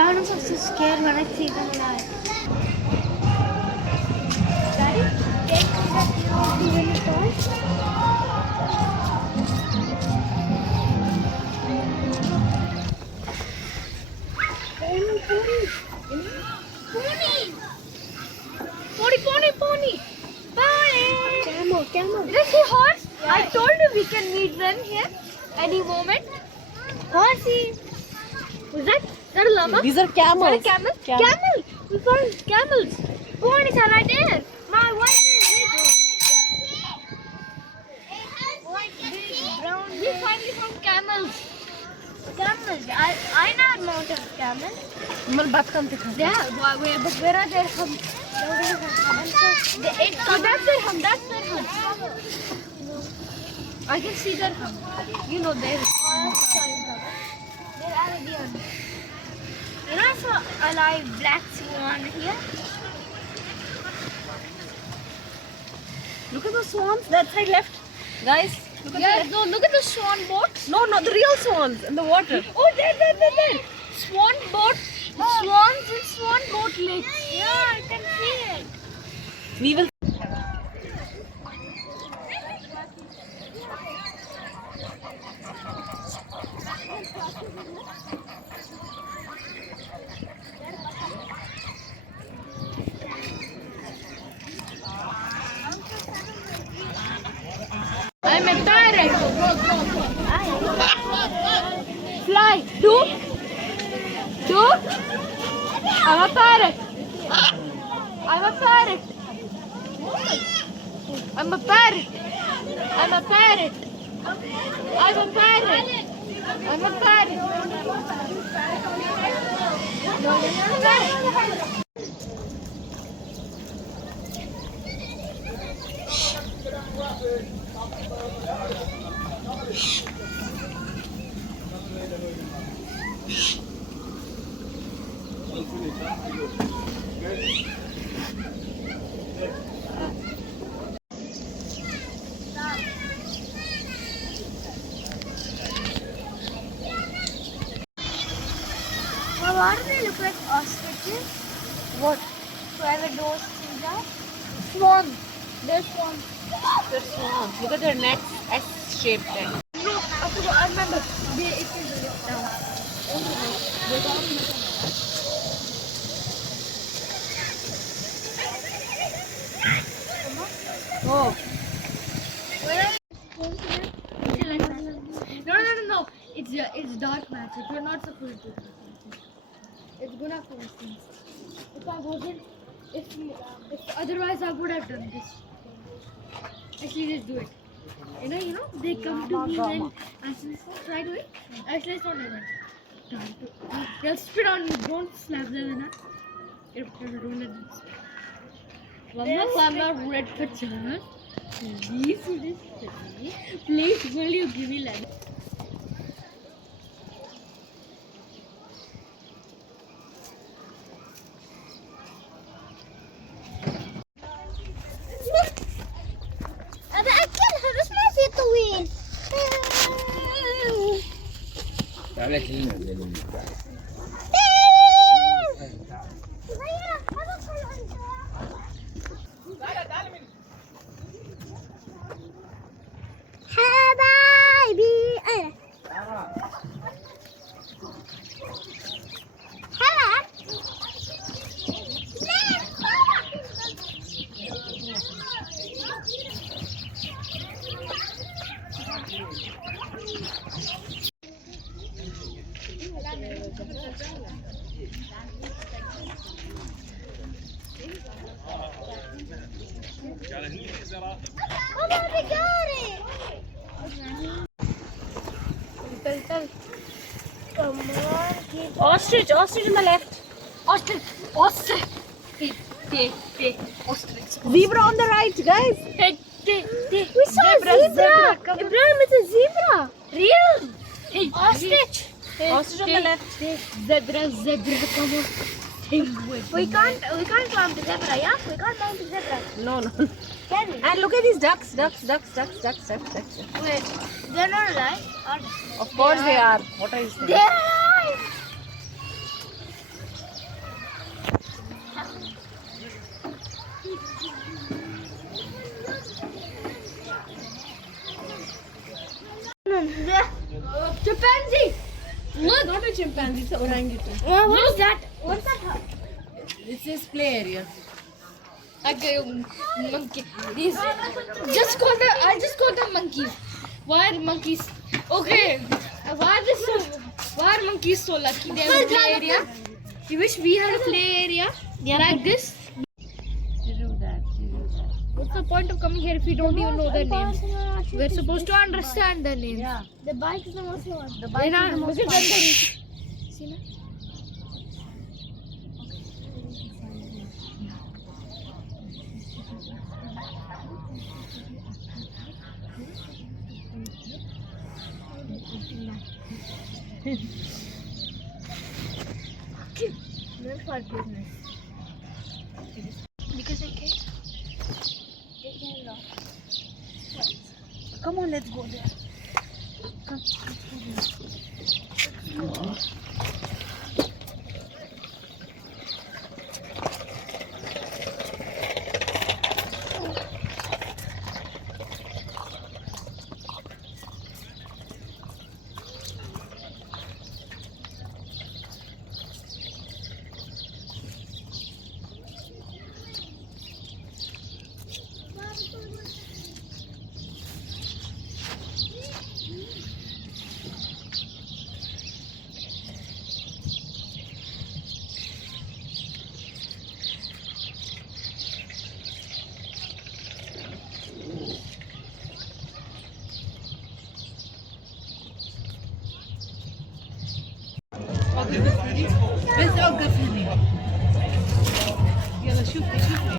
I'm so scared when I see them alive. Daddy, take that you in the toy. Pony. Camel. Did you see horse? Yeah. I told you we can meet them here any moment. Horsey. Was that a llama? These are camels. Is that a camel? We found camels. Ponies are right there. My white is white, big, brown. We finally found camels. I never mounted a camel. Yeah, but where are their humps? So that's their hump. I can see their hump. You know they're Arabian. And I saw a live black swan here. Look at the swans that side left. Guys, look at look at the swan boat. No, not the real swans in the water. Oh, there. Swan boat. Swans in swan boat lake. Yeah, I can see it. We will. I'm a parrot. Fly. Do. I'm a parrot. Why do they look like ostriches? What? Where the doors things are? Swans. They're swans. They're swans. Look at their necks, S-shaped neck. No, I remember. It is down. Oh. No. It's dark magic. You're not supposed to. It's gonna cause things. If I wasn't, if otherwise I would have done this. Actually, just do it. You know, they come to me and ask me, try to it. Actually, it's not even. They'll spit on you. Don't slap them, don't let them spit. Lama red pajamas. Please, will you give me lemon? Come on, Ostrich on the left. Ostrich. Ostrich. Zebra on the right, guys. We saw zebra. Ibrahim, it's a zebra. Real. Hey, ostrich. Ostrich on the left. Zebra, come on. We can't climb the zebra, yeah? We can't climb the zebra. No. Can we? And look at these ducks. Wait, they're not alive, are they? Of course they are. What are you saying? They're alive! Chimpanzee! Look, not a chimpanzee, it's an orangutan. What is that? What's that? This is play area. Okay, monkey. These. I just call them monkeys. Why are monkeys? Okay. Why are monkeys so lucky? They have a play area. You wish we had a play area like this. You do that. What's the point of coming here if we don't even know their names? We're supposed to understand their names. Yeah. The bike is the most fun. The bike is the most fun. See na? Not for business. Because they came. They came now. Come on, let's go there. Come. بس اوقف هنا. يلا شوفي